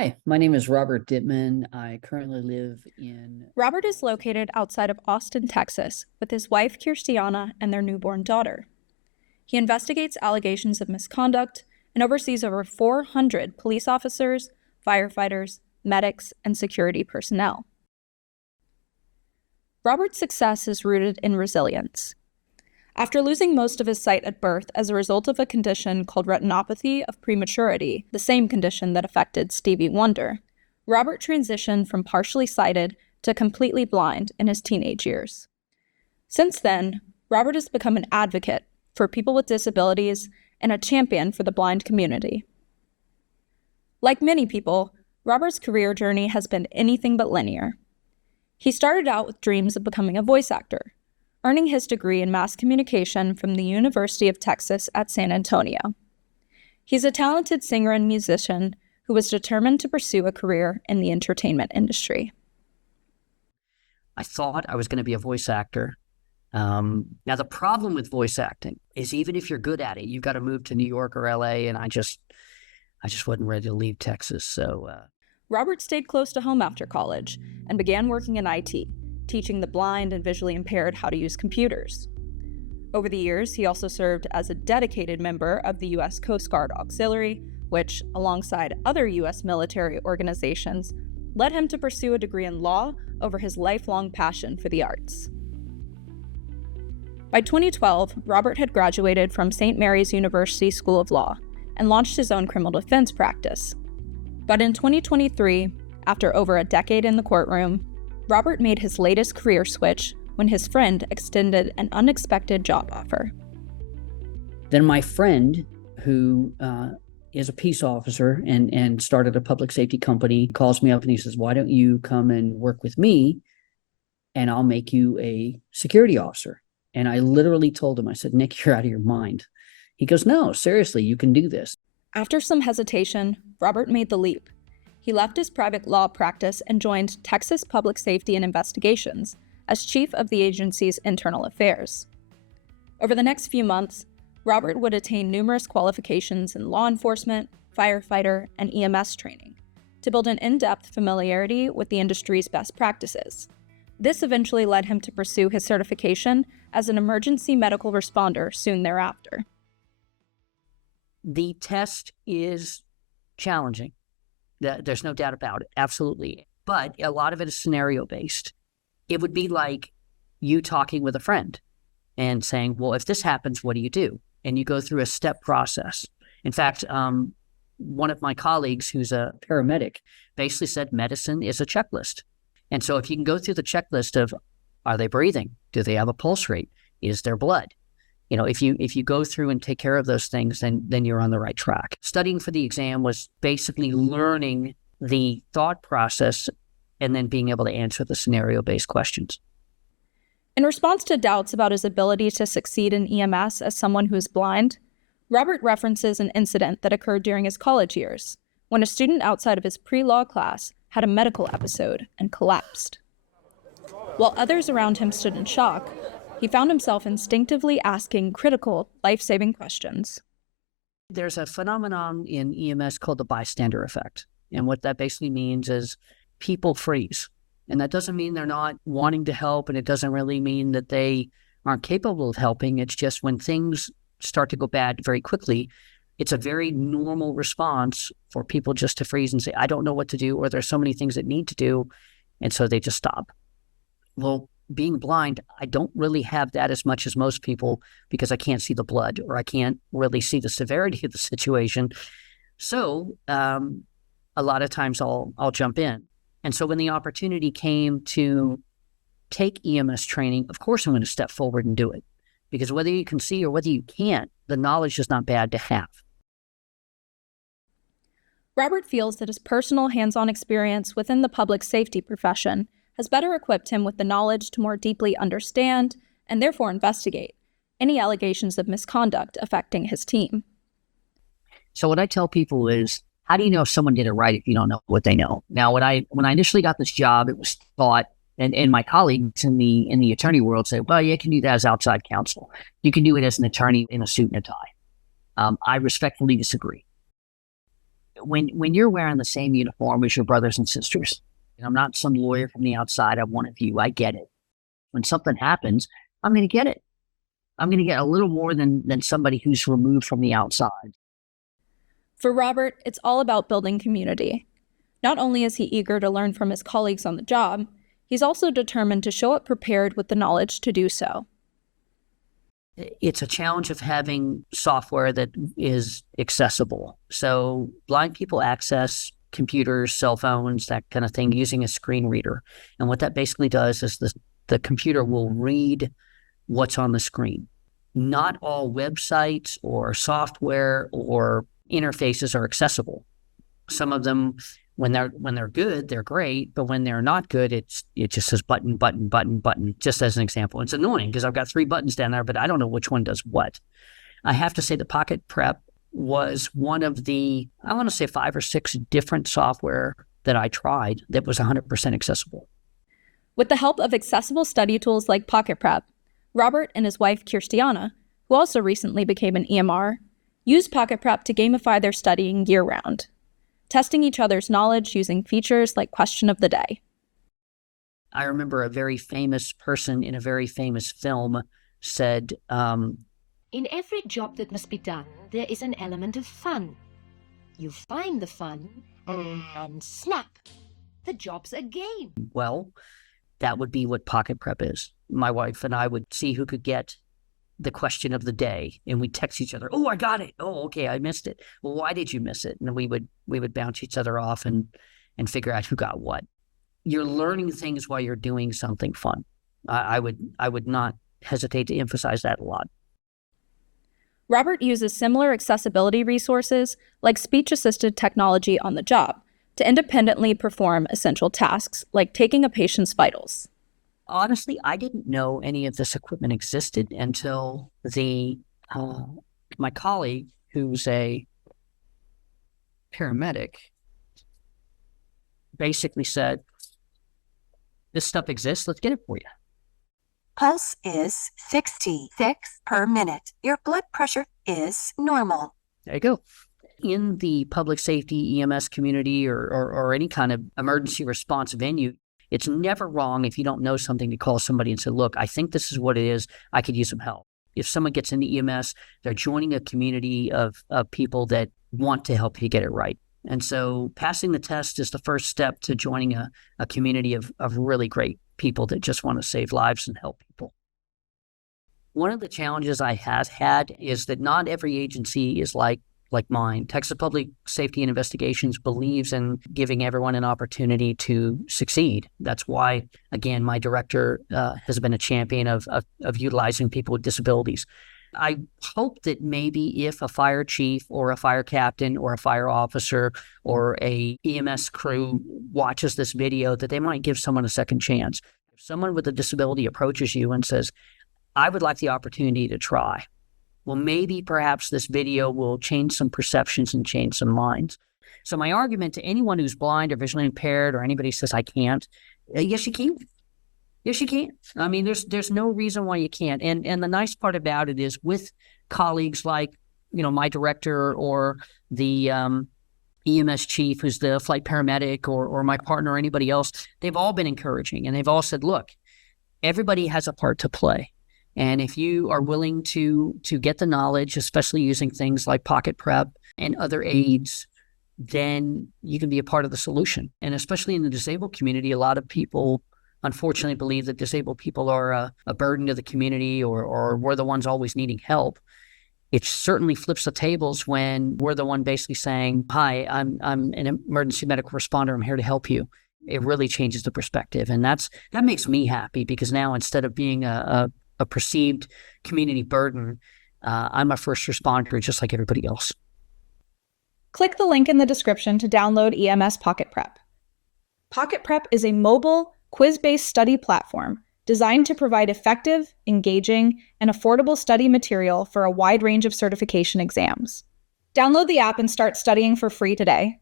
Hi, my name is Robert Dittman. I currently live in. Robert is located outside of Austin, Texas, with his wife, Kirstiana, and their newborn daughter. He investigates allegations of misconduct and oversees over 400 police officers, firefighters, medics, and security personnel. Robert's success is rooted in resilience. After losing most of his sight at birth as a result of a condition called retinopathy of prematurity, the same condition that affected Stevie Wonder, Robert transitioned from partially sighted to completely blind in his teenage years. Since then, Robert has become an advocate for people with disabilities and a champion for the blind community. Like many people, Robert's career journey has been anything but linear. He started out with dreams of becoming a voice actor, earning his degree in mass communication from the University of Texas at San Antonio. He's a talented singer and musician who was determined to pursue a career in the entertainment industry. I thought I was going to be a voice actor. Now, the problem with voice acting is even if you're good at it, you've got to move to New York or LA, and I just wasn't ready to leave Texas. So Robert stayed close to home after college and began working in IT, teaching the blind and visually impaired how to use computers. Over the years, he also served as a dedicated member of the U.S. Coast Guard Auxiliary, which, alongside other U.S. military organizations, led him to pursue a degree in law over his lifelong passion for the arts. By 2012, Robert had graduated from St. Mary's University School of Law and launched his own criminal defense practice. But in 2023, after over a decade in the courtroom, Robert made his latest career switch when his friend extended an unexpected job offer. then my friend, who is a peace officer and started a public safety company, calls me up and he says, "Why don't you come and work with me and I'll make you a security officer?" And I literally told him, I said, "Nick, you're out of your mind." He goes, "No, seriously, you can do this." After some hesitation, Robert made the leap. He left his private law practice and joined Texas Public Safety and Investigations as chief of the agency's internal affairs. Over the next few months, Robert would attain numerous qualifications in law enforcement, firefighter, and EMS training to build an in-depth familiarity with the industry's best practices. This eventually led him to pursue his certification as an emergency medical responder soon thereafter. The test is challenging. There's no doubt about it. Absolutely. But a lot of it is scenario based. It would be like you talking with a friend and saying, "Well, if this happens, what do you do?" And you go through a step process. In fact, one of my colleagues who's a paramedic basically said medicine is a checklist. And so if you can go through the checklist of, are they breathing? Do they have a pulse rate? Is there blood? If you go through and take care of those things, then you're on the right track. Studying for the exam was basically learning the thought process and then being able to answer the scenario-based questions. In response to doubts about his ability to succeed in EMS as someone who is blind, Robert references an incident that occurred during his college years, when a student outside of his pre-law class had a medical episode and collapsed. While others around him stood in shock, he found himself instinctively asking critical, life-saving questions. There's a phenomenon in EMS called the bystander effect. And what that basically means is people freeze. And that doesn't mean they're not wanting to help, and it doesn't really mean that they aren't capable of helping. It's just when things start to go bad very quickly, it's a very normal response for people just to freeze and say, "I don't know what to do," or "There's so many things that need to do," and so they just stop. Well, being blind, I don't really have that as much as most people because I can't see the blood or I can't really see the severity of the situation. So a lot of times I'll jump in. And so when the opportunity came to take EMS training, of course I'm going to step forward and do it, because whether you can see or whether you can't, the knowledge is not bad to have. Robert feels that his personal hands-on experience within the public safety profession has better equipped him with the knowledge to more deeply understand and therefore investigate any allegations of misconduct affecting his team. So what I tell people is, how do you know if someone did it right if you don't know what they know? Now, when I initially got this job, it was thought, and my colleagues in the attorney world say, "Well, you can do that as outside counsel. You can do it as an attorney in a suit and a tie." I respectfully disagree. when you're wearing the same uniform as your brothers and sisters, and I'm not some lawyer from the outside, I'm one of you, I get it. When something happens, I'm going to get it. I'm going to get a little more than somebody who's removed from the outside. For Robert, it's all about building community. Not only is he eager to learn from his colleagues on the job, he's also determined to show up prepared with the knowledge to do so. It's a challenge of having software that is accessible. So blind people access computers, cell phones, that kind of thing, using a screen reader. And what that basically does is the computer will read what's on the screen. Not all websites or software or interfaces are accessible. Some of them, when they're good, they're great, but when they're not good, it just says button, button, button, button, just as an example. It's annoying because I've got 3 buttons down there, but I don't know which one does what. I have to say the Pocket Prep was one of the, I want to say 5 or 6 different software that I tried that was 100% accessible. With the help of accessible study tools like Pocket Prep, Robert and his wife Kirstiana, who also recently became an EMR, use Pocket Prep to gamify their studying year-round, testing each other's knowledge using features like Question of the Day. I remember a very famous person in a very famous film said, in every job that must be done, there is an element of fun. You find the fun, and snap, the job's a game. Well, that would be what Pocket Prep is. My wife and I would see who could get the question of the day, and we'd text each other. Oh, I got it. Oh, okay, I missed it. Well, why did you miss it? And then we would bounce each other off and figure out who got what. You're learning things while you're doing something fun. I would not hesitate to emphasize that a lot. Robert uses similar accessibility resources like speech-assisted technology on the job to independently perform essential tasks like taking a patient's vitals. Honestly, I didn't know any of this equipment existed until my colleague, who's a paramedic, basically said, this stuff exists, let's get it for you. Pulse is 66 per minute. Your blood pressure is normal. There you go. In the public safety EMS community or any kind of emergency response venue, it's never wrong if you don't know something to call somebody and say, look, I think this is what it is. I could use some help. If someone gets into EMS, they're joining a community of people that want to help you get it right. And so passing the test is the first step to joining a community of really great people that just want to save lives and help people. One of the challenges I have had is that not every agency is like mine. Texas Public Safety and Investigations believes in giving everyone an opportunity to succeed. That's why, again, my director has been a champion of utilizing people with disabilities. I hope that maybe if a fire chief or a fire captain or a fire officer or a EMS crew watches this video, that they might give someone a second chance. If someone with a disability approaches you and says, I would like the opportunity to try, well, maybe perhaps this video will change some perceptions and change some minds. So my argument to anyone who's blind or visually impaired or anybody who says I can't, yes, you can. Yes, you can. I mean, there's no reason why you can't. And the nice part about it is with colleagues like, my director or the EMS chief, who's the flight paramedic, or my partner or anybody else, they've all been encouraging. And they've all said, look, everybody has a part to play. And if you are willing to get the knowledge, especially using things like Pocket Prep and other aids, then you can be a part of the solution. And especially in the disabled community, a lot of people unfortunately believe that disabled people are a burden to the community or we're the ones always needing help. It certainly flips the tables when we're the one basically saying, hi, I'm an emergency medical responder. I'm here to help you. It really changes the perspective. And that makes me happy because now instead of being a perceived community burden, I'm a first responder just like everybody else. Click the link in the description to download EMS Pocket Prep. Pocket Prep is a mobile, quiz-based study platform designed to provide effective, engaging, and affordable study material for a wide range of certification exams. Download the app and start studying for free today.